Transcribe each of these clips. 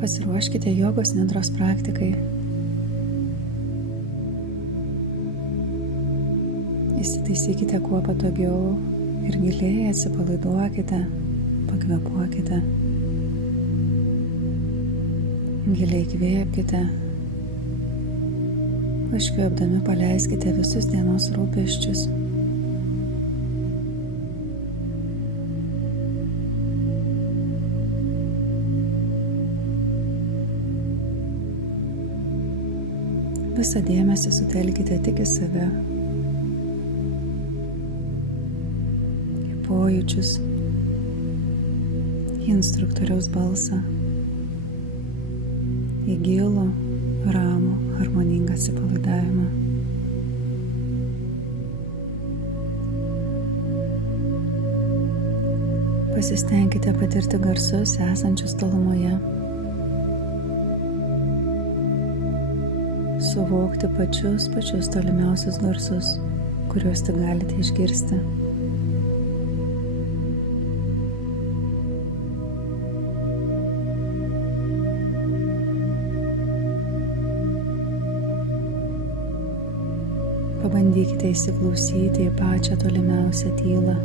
Pasiruoškite jogos nidros praktikai. Įsitaisykite kuo patogiau ir giliai atsipalaiduokite, pakvėpuokite. Giliai įkvėpkite, iškvėpdami paleiskite visus dienos rūpesčius. Visą dėmesį sutelkite tik į save, į pojūčius, į instruktoriaus balsą, į gilų, ramų, harmoningą atsipalaidavimą. Pasistengkite patirti garsus esančius tolumoje. Suvokti pačius tolimiausius garsus, kuriuos tik galite išgirsti. Pabandykite įsiklausyti į pačią tolimiausią tylą.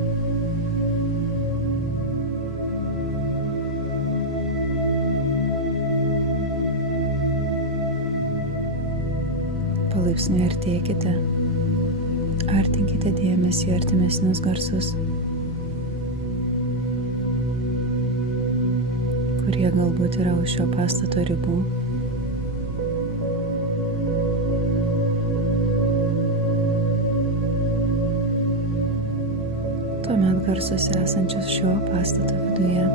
Palaipsniui artinkite dėmesį į artimesnius garsus, kurie galbūt yra už šio pastato ribų. Tuomet garsus esančius šio pastato viduje.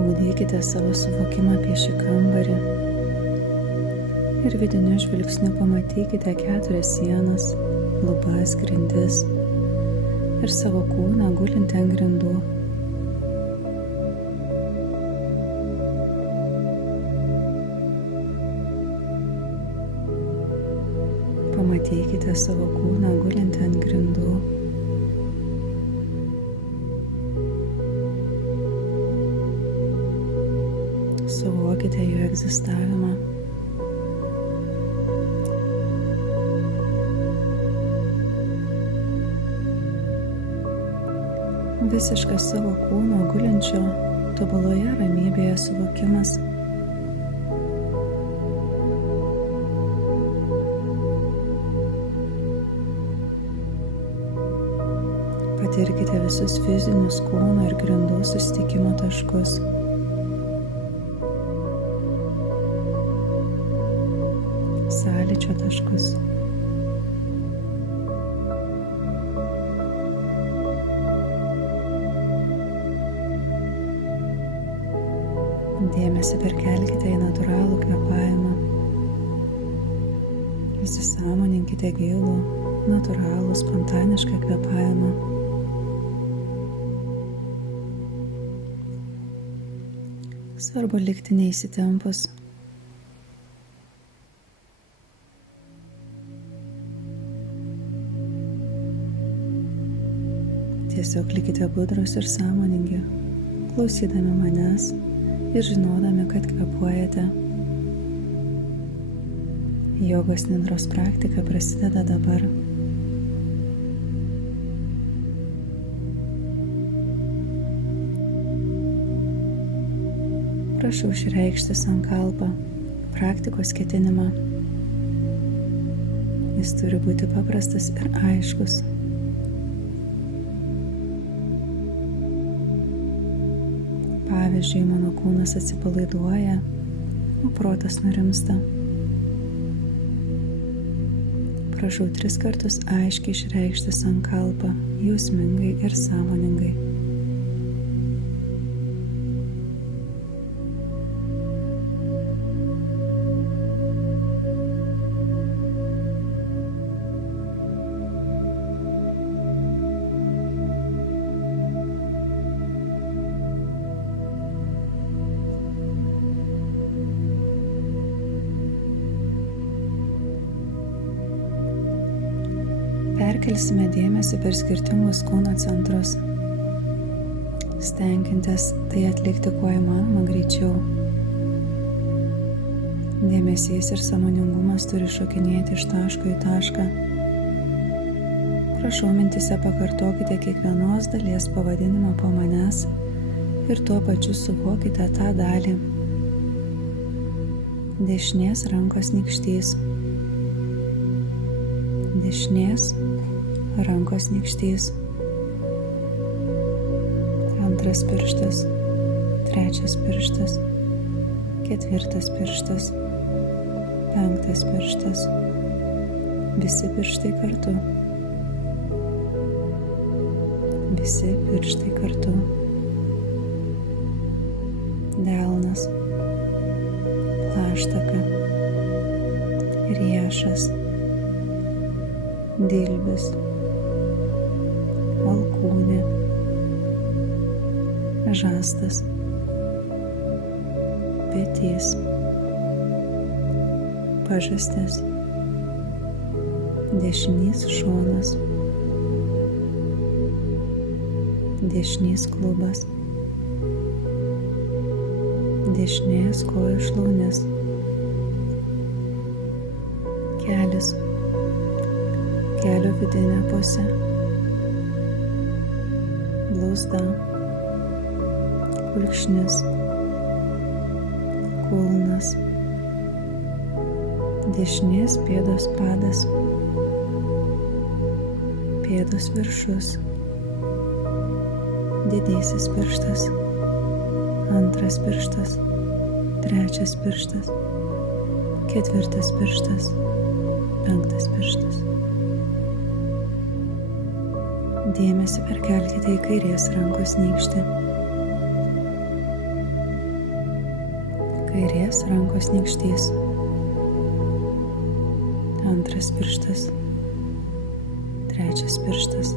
Ugdykite savo suvokimą apie šį kambarį ir vidiniu žvilgsniu pamatykite 4 sienas, lubas, grindis ir savo kūną gulintį ant grindų. Pamatykite savo kūną gulintį ant grindų. Suvokite jų egzistavimą. Visiškas savo kūno gulinčio tobuloje ramybėje suvokimas. Patirkite visus fizinius kūno ir grindų susitikimo taškus. Sąlyčio taškus. Dėmesį perkelkite į natūralų kvėpavimą. Įsisąmoninkite gilų, natūralų, spontanišką kvėpavimą. Svarbu likti neįsitempus. Tiesiog likite budrus ir sąmoningi, klausydami manęs ir žinodami, kad kvėpuojate. Jogos nidros praktika prasideda dabar. Prašau išreikšti sankalpą, praktikos ketinimą. Jis turi būti paprastas ir aiškus. Pavyzdžiui, mano kūnas atsipalaiduoja, o protas nurimsta. Prašau 3 kartus aiškiai išreikšti sankalpą, jausmingai ir sąmoningai. Perkelsime dėmesį per skirtingus kūno centrus, stengiantis tai atlikti kuo įmanoma greičiau. Dėmesys ir sąmoningumas turi šokinėti iš taško į tašką. Prašau, mintyse pakartokite kiekvienos dalies pavadinimą po manęs ir tuo pačiu suvokite tą dalį. Dešinės rankos nykštys. Dešinės rankos nykštys. Antras pirštas, trečias pirštas, ketvirtas pirštas, penktas pirštas. Visi pirštai kartu. Visi pirštai kartu. Delnas, plaštaka, riešas, dilbis, alkūnė, žastas, petys, pažastis, dešinys šonas, dešinys klubas, dešinės kojų šlaunys, kelias, kelio vidinė pusė, blauzda, kulkšnis, kulnas, dešinės pėdos padas, pėdos viršus, didysis pirštas, antras pirštas, trečias pirštas, ketvirtas pirštas, penktas pirštas. Dėmesį perkelkite į kairės rankos nykštį. Kairės rankos nykštys. Antras pirštas, trečias pirštas,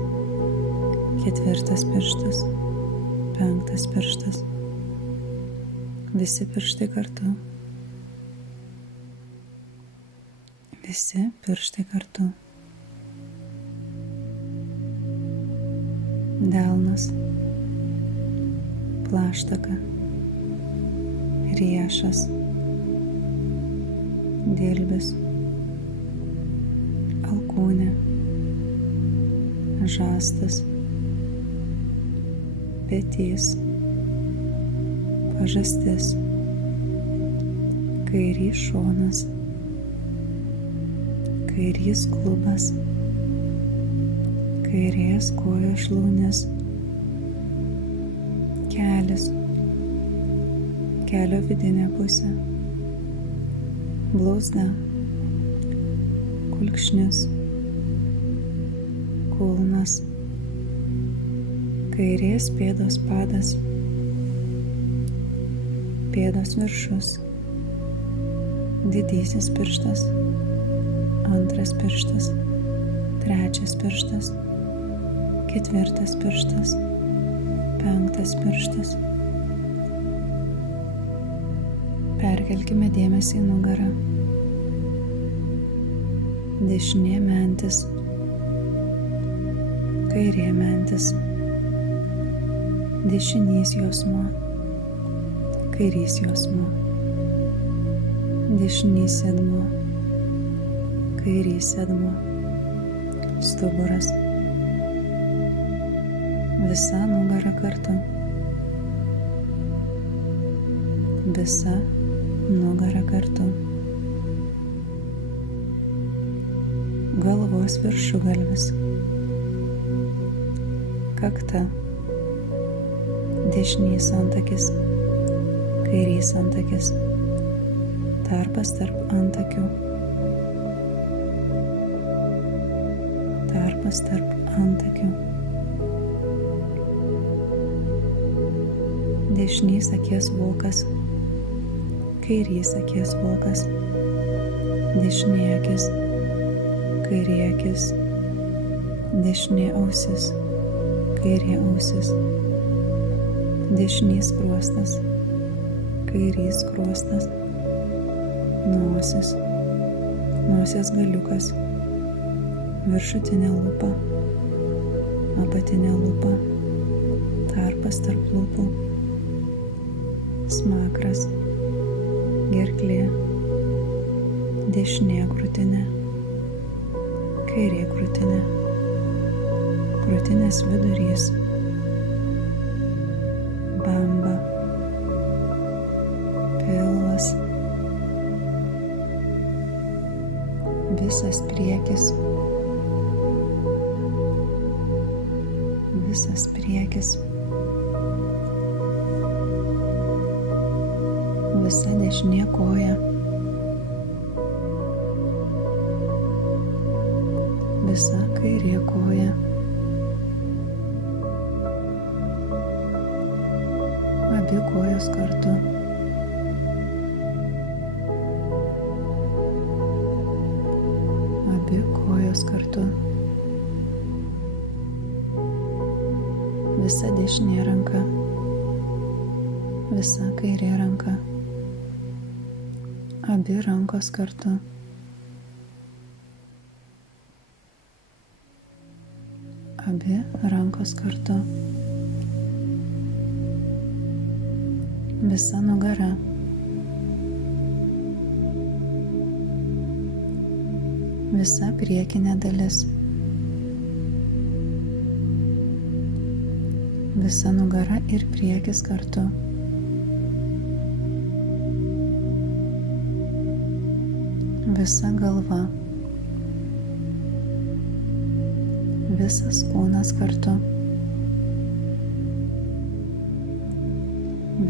ketvirtas pirštas, penktas pirštas. Visi pirštai kartu. Visi pirštai kartu. Delnas, plaštaka, riešas, dilbis, alkūnė, žastas, petys, pažastis, kairys šonas, kairys klubas, kairės kojos šlaunys, kelias, kelio vidinė pusė, blauzda, kulkšnis, kulnas, kairės pėdos padas, pėdos viršus, didysis pirštas, antras pirštas, trečias pirštas, ketvirtas pirštas, penktas pirštas. Perkelkime dėmesį į nugarą. Dešinė mentis, kairė mentis, dešinys juosmuo, kairys juosmuo, dešinys sėdmuo, kairys sėdmuo, stuburas, visa nugara kartu, visa nugara kartu, galvos viršugalvis, kakta, dešinys antakis, kairys antakis, tarpas tarp antakių, tarpas tarp antakių, dešinys akies vokas, kairys akies vokas, dešinė akis, kairė akis, dešinė ausis, kairė ausis, dešinys skruostas, kairys skruostas, nosis, nosies galiukas, viršutinė lūpa, apatinė lūpa, tarpas tarp lūpų, smakras, gerklė, dešinė krūtinė, kairė krūtinė, krūtinės vidurys, bamba, pilvas, visas priekis, visa dešinė koja, visa kairė koja, abi kojos kartu, abi kojos kartu, visa dešinė ranka, visa kairė ranka, abi rankos kartu, abi rankos kartu, visa nugara, visa priekinė dalis, visa nugara ir priekis kartu, visa galva, visas kūnas kartu,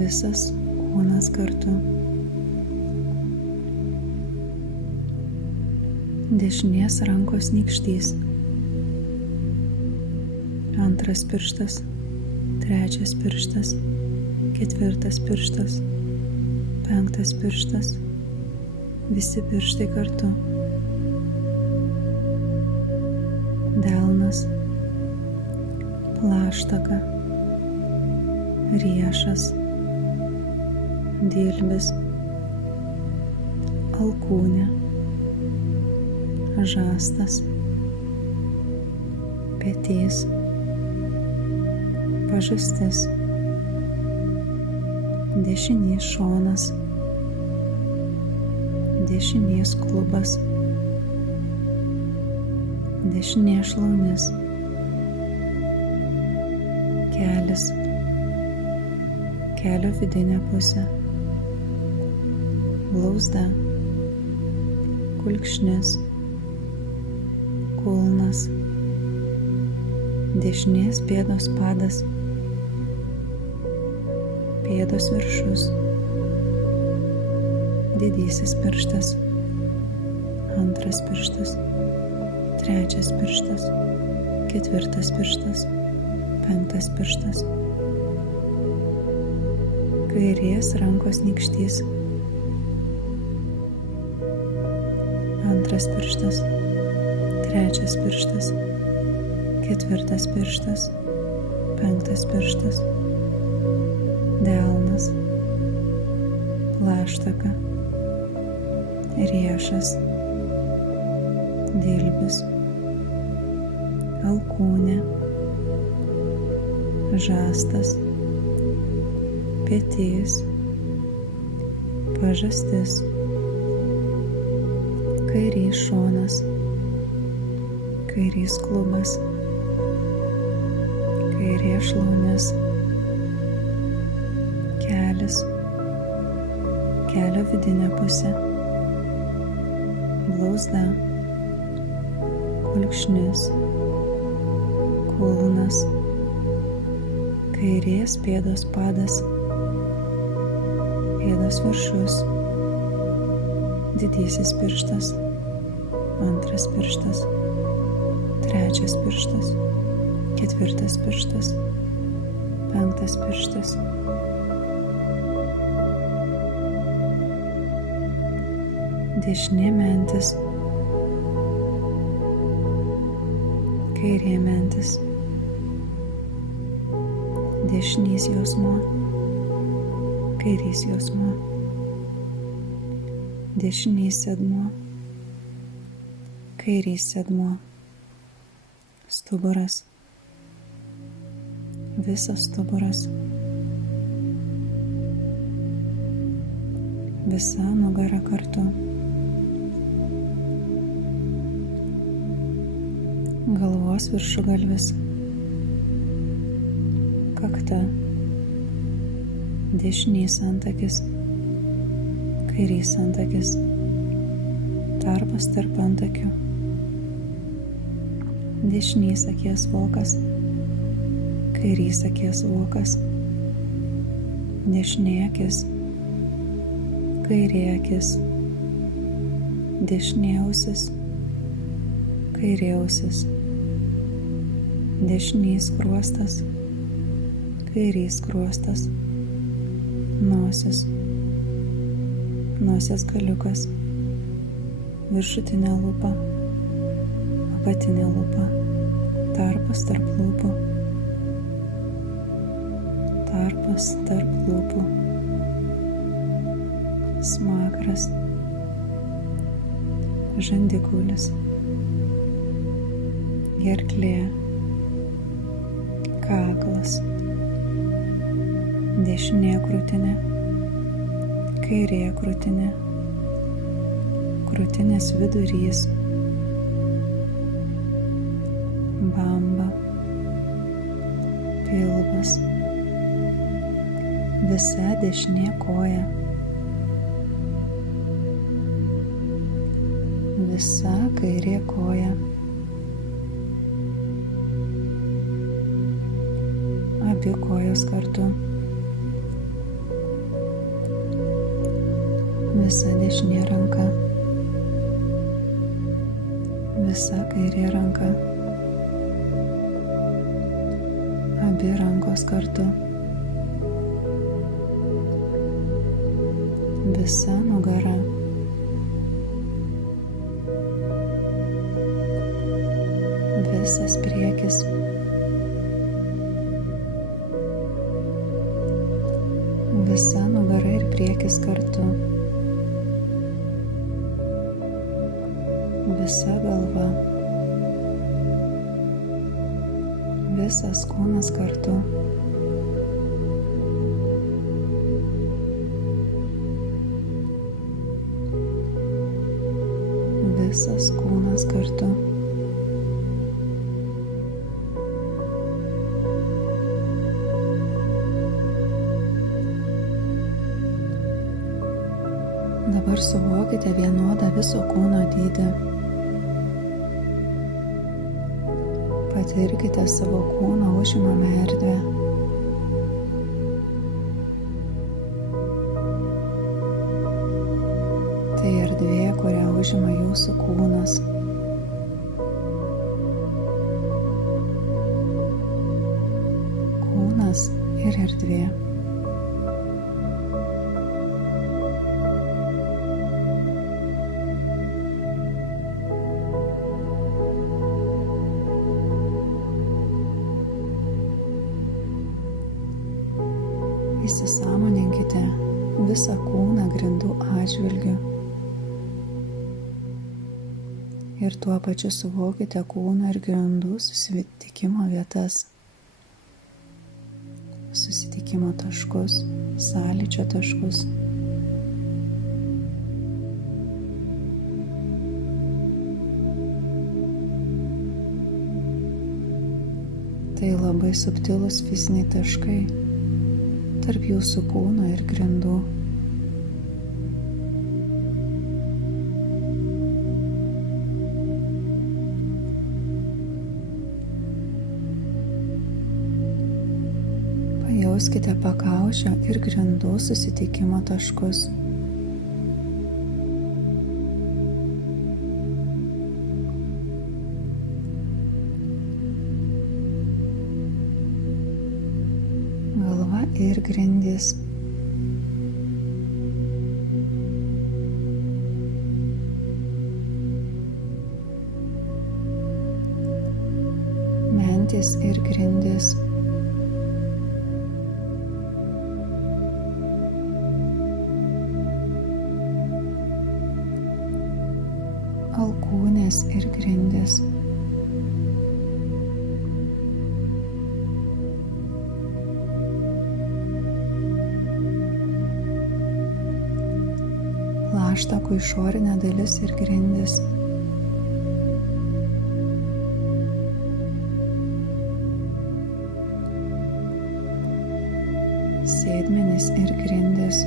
visas kūnas kartu, dešinės rankos nykštys, antras pirštas, trečias pirštas, ketvirtas pirštas, penktas pirštas, visi pirštai kartu, delnas, plaštaka, riešas, dilbis, alkūnė, žastas, petys, pažastis, dešinės šonas, dešinės klubas, dešinė šlaunis, kelis, kelio vidinė pusė, blauzda, kulkšnis, kulnas, dešinės pėdos padas, pėdos viršus, didysis pirštas, antras pirštas, trečias pirštas, ketvirtas pirštas, penktas pirštas, kairės rankos nykštys, antras pirštas, trečias pirštas, ketvirtas pirštas, penktas pirštas, delnas, plaštaka, riešas, dilbis, alkūnė, žastas, petys, pažastis, kairys šonas, kairys klubas, kairė šlaunis, kelis, kelio vidinė pusė, blauzda, kulkšnis, kulnas, kairės pėdos padas, pėdos viršus, didysis pirštas, antras pirštas, trečias pirštas, ketvirtas pirštas, penktas pirštas, dešinė mentis, kairė mentis, dešinys jausmuo, kairys jausmuo, dešinys sėdmuo, kairys sėdmuo, stuburas, visas stuburas, visa nugara kartu, galvos viršugalvis, kakta, dešinys antakis, kairys antakis, tarpas tarp antakių, dešinys akies vokas, kairys akies vokas, dešinė akis, kairė akis, dešinė ausis, kairė ausis, dešinys skruostas, kairys skruostas, nosis, nosies galiukas, viršutinė lūpa, apatinė lūpa, tarpas tarp lūpų, tarpas tarp lūpų, smakras, žandikaulis, gerklė, kaklas, dešinė krūtinė, kairė krūtinė, krūtinės vidurys, bamba, pilvas, visa dešinė koja, visa kairė koja, abi kojos kartu, visa dešinė ranka, visa kairė ranka, abi rankos kartu, visa nugara, visas priekis, visa nugara ir priekis kartu, visa galva, visas kūnas kartu, visas kūnas kartu, dabar suvokite vienodą viso kūno dydį. Patirkite savo kūno užimamą erdvę. Tai erdvė, kurią užima jūsų kūnas. Kūnas ir erdvė. Įsisąmoninkite visą kūną grindų atžvilgiu ir tuo pačiu suvokite kūno ir grindų susitikimo vietas, susitikimo taškus, sąlyčio taškus. Tai labai subtilūs fiziniai taškai tarp jūsų kūno ir grindų. Pajauskite pakaušio ir grindų susitikimo taškus. Ir grindys. Mentys ir grindys. Alkūnės ir grindys. plaštakų išorinė dalis ir grindis. Sėdmenys ir grindis.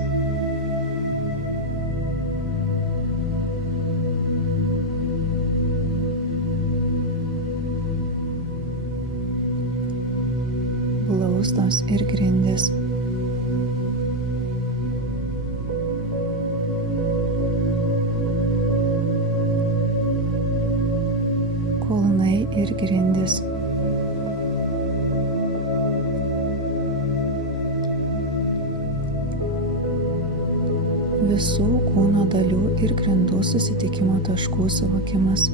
Blauzdos ir grindis. Kulnai ir grindis. Visų kūno dalių ir grindų susitikimo taškų suvokimas.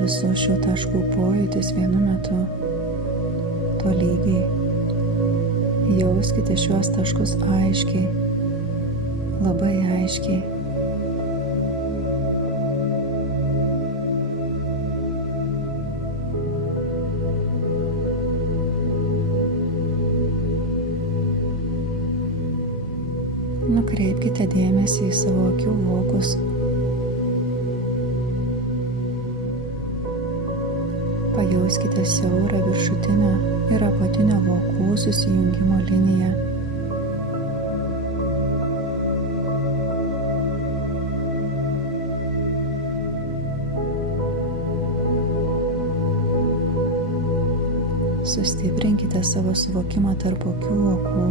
Visų šių taškų pojūtis vienu metu, tolygiai. Jauskite šiuos taškus aiškiai, labai aiškiai. Nukreipkite dėmesį į savo akių vokus. Pajauskite siaurą viršutinio ir apatinio vokų susijungimo liniją. Sustiprinkite savo suvokimą tarp akių vokų.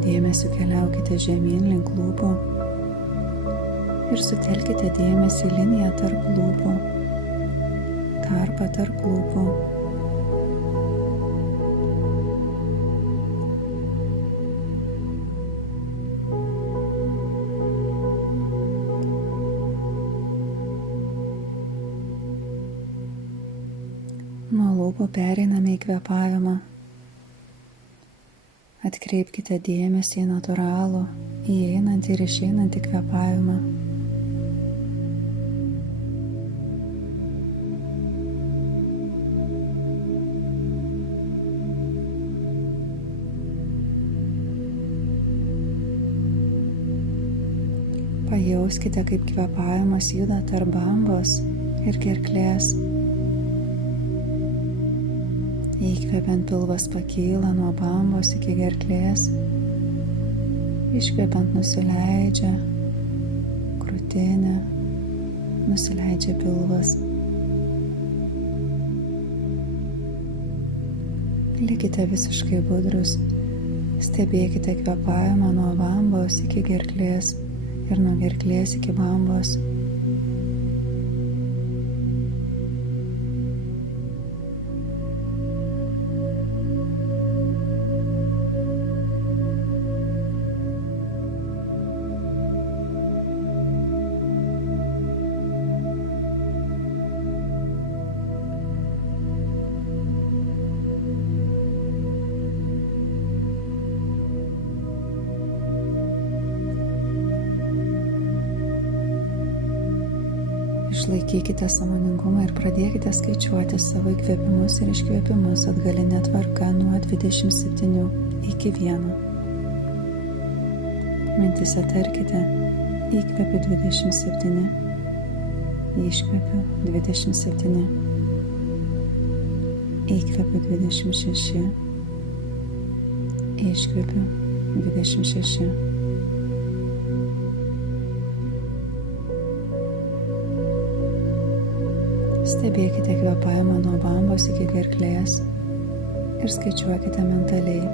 Dėmesiu keliaukite žemyn link lūpų ir sutelkite dėmesį į liniją tarp lūpų, tarpą tarp lūpų. Nuo lūpų pereiname į kvėpavimą. Atkreipkite dėmesį į natūralų, įeinantį ir išeinantį kvėpavimą. Pajauskite, kaip kvėpavimas juda tarp bambos ir gerklės. Įkvepiant pilvas pakyla nuo bambos iki gerklės, iškvepiant nusileidžia krūtinė, nusileidžia pilvas. Likite visiškai budrus, stebėkite kvėpavimą nuo bambos iki gerklės ir nuo gerklės iki bambos. Išlaikykite sąmoningumą ir pradėkite skaičiuoti savo įkvėpimus ir iškvėpimus atgalinė tvarka nuo 27 iki 1. Mintise tarkite, įkvepiu 27, iškvepiu 27, įkvepiu 26, iškvepiu 26. Stebėkite kvėpavimą nuo bambos iki gerklės ir skaičiuokite mentaliai.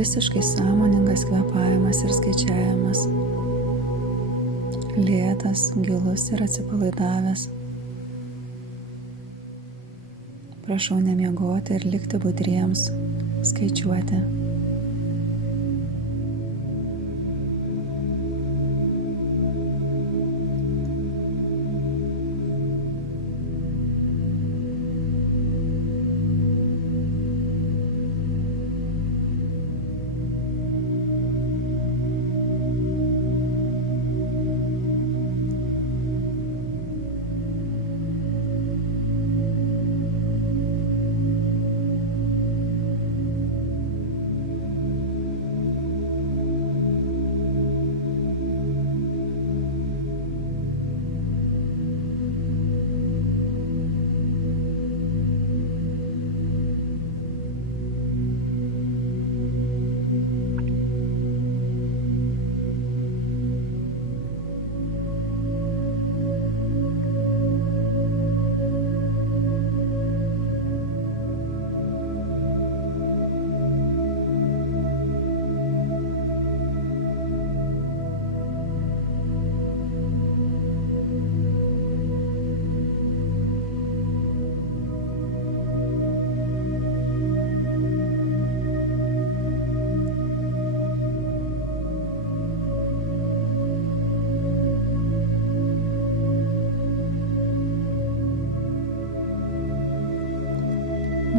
visiškai sąmoningas kvėpavimas ir skaičiavimas. Lėtas, gilus ir atsipalaidavęs. Prašau nemiegoti ir likti budriems, skaičiuoti.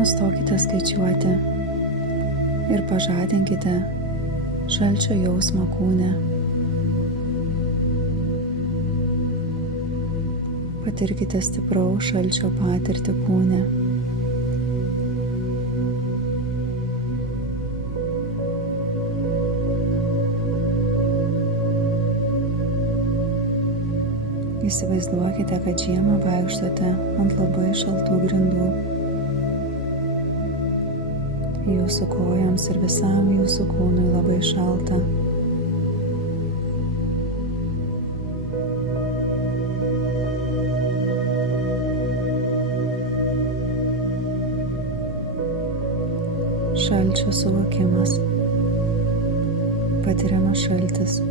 Nustokite skaičiuoti ir pažadinkite šalčio jausmą kūne. Patirkite stipraus šalčio patirtį kūne. Įsivaizduokite, kad žiemą vaikštote ant labai šaltų grindų. Jūsų kojoms ir visam jūsų kūnui labai šalta. Šalčio suvokimas. Patiriamas šaltis.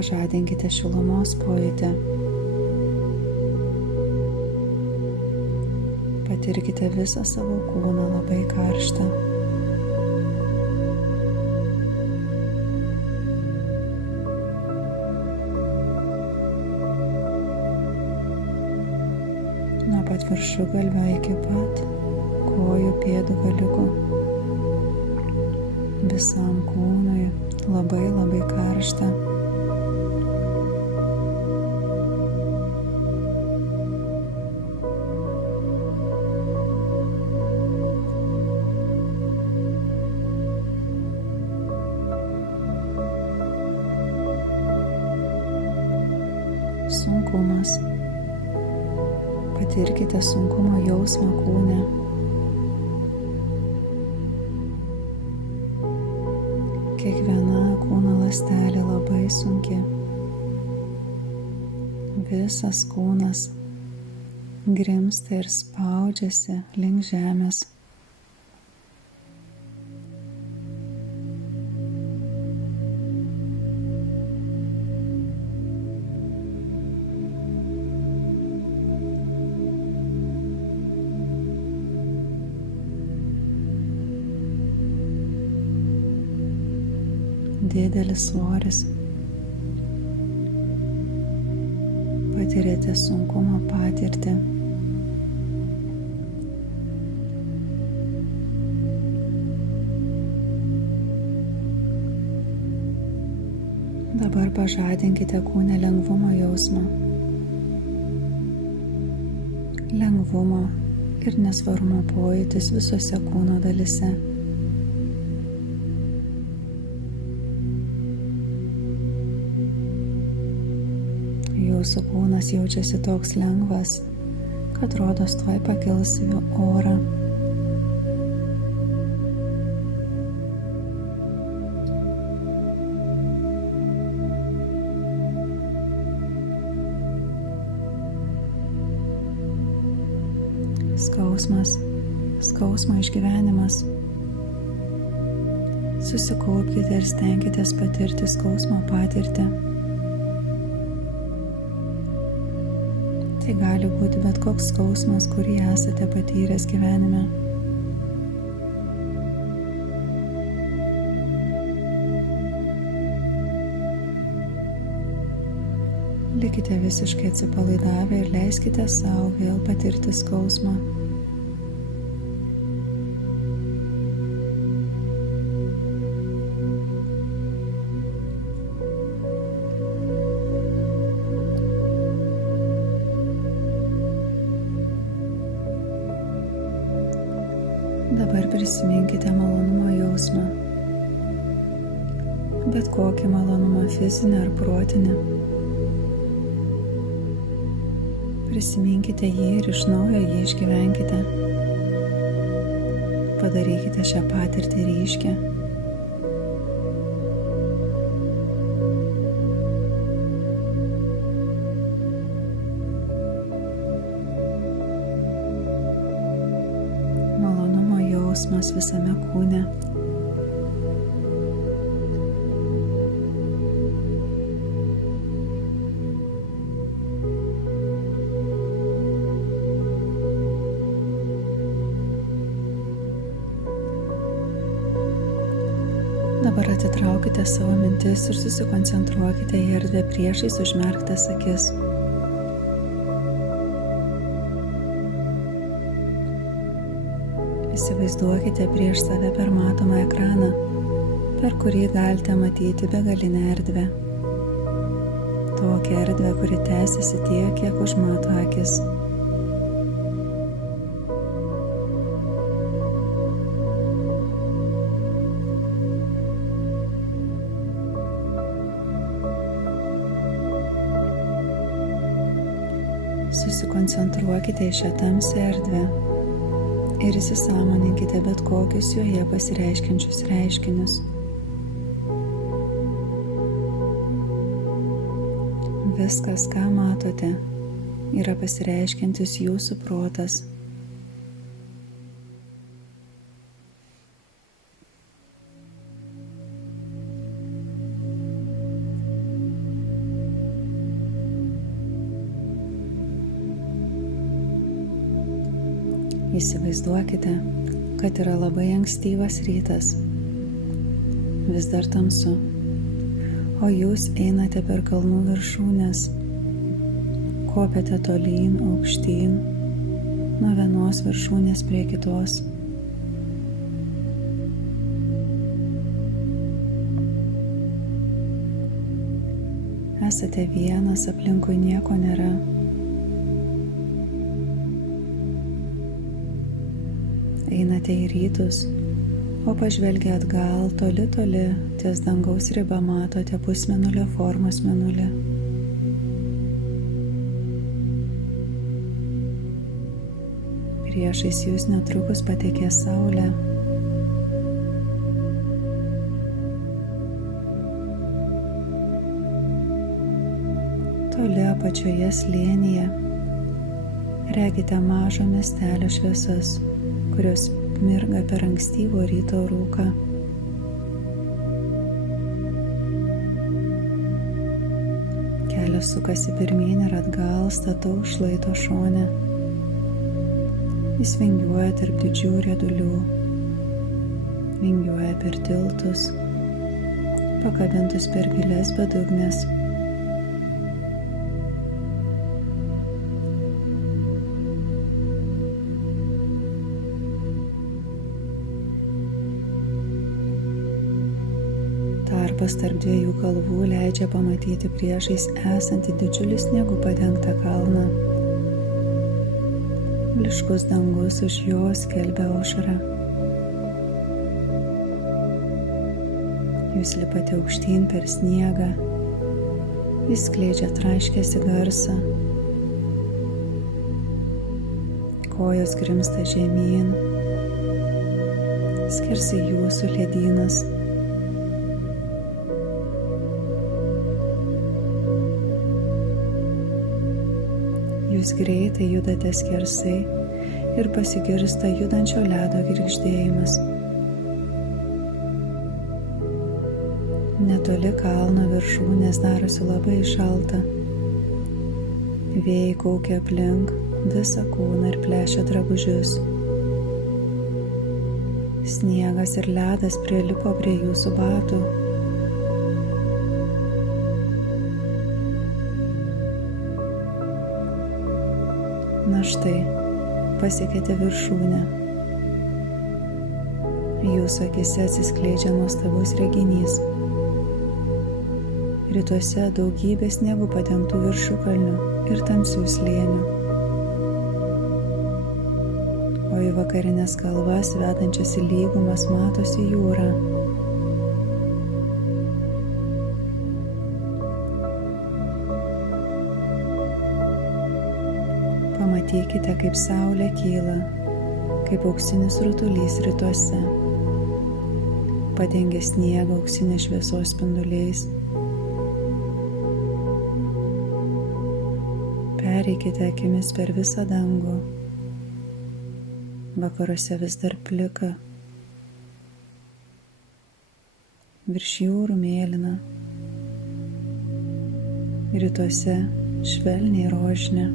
Pažadinkite šilumos pojūtį. Patirkite visą savo kūną labai karštą. Nuo pat viršugalvio iki pat kojų pėdų galiukų. Visam kūnui labai karšta. Sunkumas. Patirkite sunkumo jausmą kūne. Kiekviena kūno ląstelė labai sunki. Visas kūnas grimzta ir spaudžiasi link žemės. Didelis svoris. Patirėte sunkumo patirtį. Dabar pažadinkite kūne lengvumo jausmą. Lengvumo ir nesvarumo pojūtis visose kūno dalyse. Jūsų kūnas jaučiasi toks lengvas, kad rodos tuoj pakils į orą. Skausmas, skausmo išgyvenimas. Susikaupkite ir stenkitės patirti skausmo patirtį. Tai gali būti bet koks skausmas, kurį esate patyręs gyvenime. Likite visiškai atsipalaidavę ir leiskite savo vėl patirti skausmą. Dabar prisiminkite malonumo jausmą. Bet kokį malonumą fizinį ar protinį. Prisiminkite jį ir iš naujo jį išgyvenkite. Padarykite šią patirtį ryškią. Malonumo jausmas visame kūne. Dabar atitraukite savo mintis ir susikoncentruokite į erdvę priešais užmerktas akis. Įsivaizduokite prieš save per matomą ekraną, per kurį galite matyti begalinę erdvę. Tokią erdvę, kuri tęsiasi tiek, kiek užmato akis. Susikoncentruokite į šią tamsią erdvę ir įsisąmoninkite bet kokius joje pasireiškiančius reiškinius. Viskas, ką matote, yra pasireiškiantis jūsų protas. Įsivaizduokite, kad yra labai ankstyvas rytas, vis dar tamsu, o jūs einate per kalnų viršūnes, kopiate tolyn, aukštyn, nuo vienos viršūnės prie kitos. Esate vienas, aplinkui nieko nėra. Einate į rytus, o pažvelgę atgal, toli, ties dangaus riba matote pusmėnulio formos mėnulį. Priešais jūs netrukus patekės saulė. Toli apačioje slėnyje regite mažo miestelio šviesas, kurios mirga per ankstyvo ryto rūką. Kelias sukasi pirmyn ir atgal stataus šlaito šone. Jis vingiuoja tarp didžių riedulių, vingiuoja per tiltus, pakabintus per gilias bedugnes. Tarpas tarp dviejų kalvų leidžia pamatyti priešais esantį didžiulį sniegu padengtą kalną. Blyškus dangus už jo skelbia aušrą. Jūs lipate aukštyn per sniegą. Jis skleidžia traškėsi garsą. Kojos grimzta žemyn. Skersai jūsų ledynas. Jūs greitai judate skersai ir pasigirsta judančio ledo girgždėjimas. Netoli kalno viršūnės darosi labai šalta. Vėjai kaukia aplink visą kūną ir plešia drabužius. Sniegas ir ledas prilipo prie jūsų batų. Na štai, pasiekėte viršūnę. Jūsų akise atsiskleidžia nuostabus reginys. Rytuose daugybė sniegų padengtų viršukalnių ir tamsių slėnių. O į vakarinės kalvas vedančias į lygumas matosi jūra. Pamatykite, kaip saulė kyla, kaip auksinis rutulys rytuose. Padengia sniegą auksinės šviesos spinduliais. Pereikite akimis per visą dangų. Vakaruose vis dar plika. Virš jūrų mėlyna. Rytuose švelniai rožinė.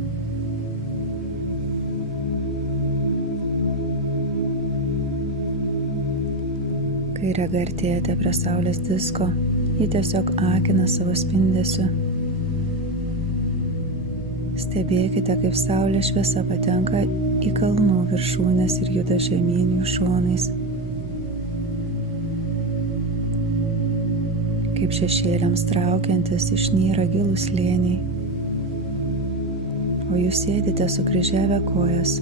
Kai rega artėjate prie saulės disko, ji tiesiog akina savo spindesiu. Stebėkite, kaip saulės šviesa patenka į kalnų viršūnes ir juda žemyn jų šonais. Kaip šešėliams traukiantis išnyra gilūs slėniai. O jūs sėdite sukryžiavę kojas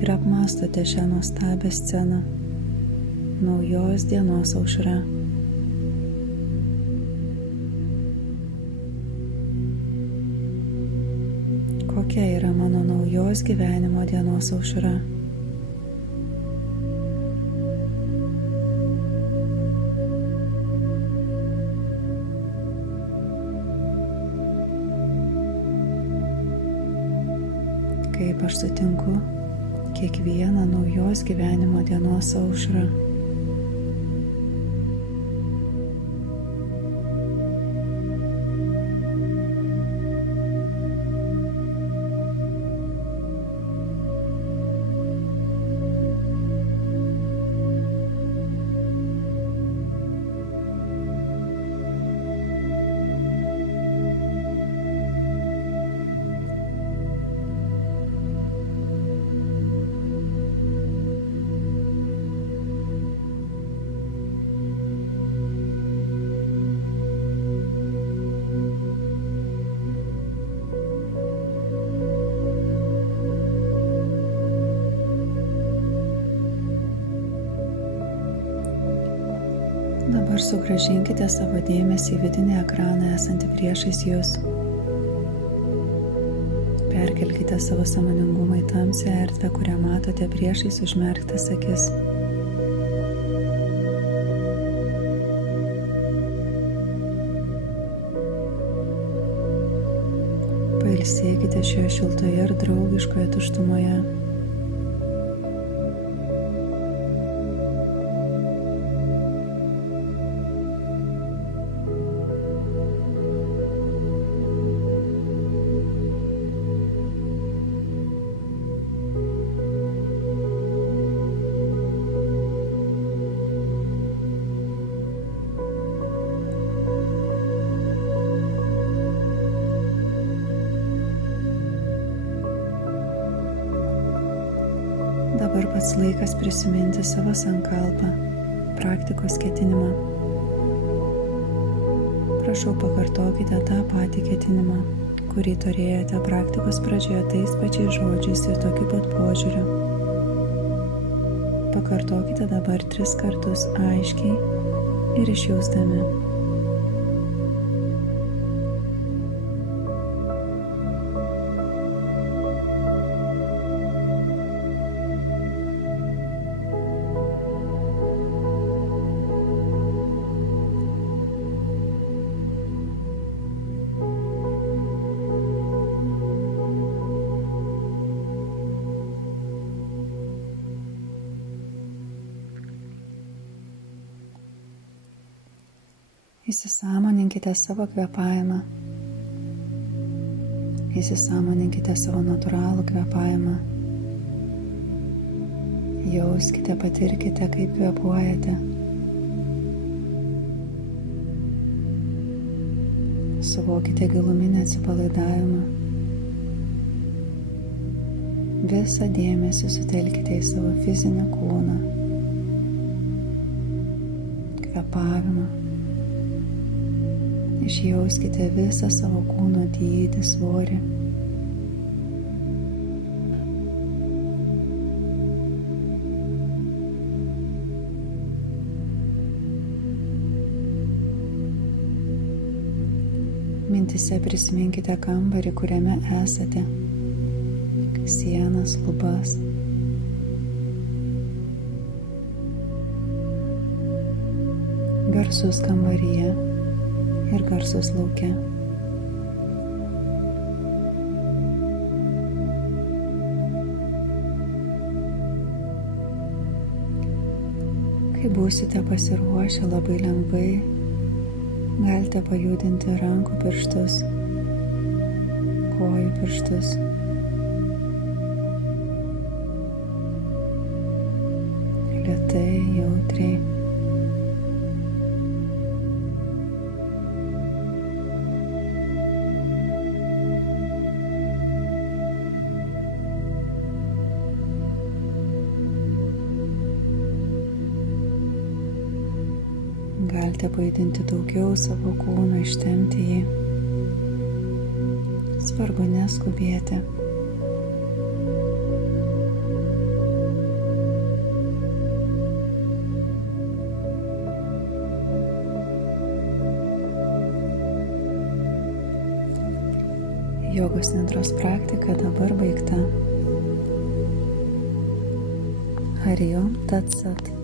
ir apmąstote šią nuostabią sceną. Naujos dienos aušra. Kokia yra mano naujos gyvenimo dienos aušra? Kaip aš sutinku kiekvieną naujos gyvenimo dienos aušrą. Dabar sugrąžinkite savo dėmesį į vidinį ekraną esantį priešais jūs. Perkelkite savo sąmoningumą į tamsią erdvę, kurią matote priešais užmerktas akis. Pailsėkite šioje šiltoje ir draugiškoje tuštumoje. Dabar pats laikas prisiminti savo sankalpą, praktikos ketinimą. Prašau, pakartokite tą patį ketinimą, kurį turėjote praktikos pradžioje tais pačiais žodžiais ir tokiu pat požiūriu. Pakartokite dabar 3 kartus aiškiai ir išjausdami. Įsisąmoninkite savo kvėpavimą. Įsisąmoninkite savo natūralų kvėpavimą. Jauskite, patirkite, kaip kvėpuojate. Suvokite giluminį atsipalaidavimą. Visą dėmesį sutelkite į savo fizinį kūną, kvėpavimą. Išjauskite visą savo kūno dydį, svorį. Mintise prisiminkite kambarį, kuriame esate, sienas, lubas. Garsus kambaryje ir garsus lauke. Kai būsite pasiruošę, labai lengvai galite pajudinti rankų pirštus, kojų pirštus. Lėtai, jautriai. Galite pajudinti daugiau savo kūną, ištempti jį. Svarbu neskubėti. Jogos nidros praktika dabar baigta. Hari Om Tat Sat.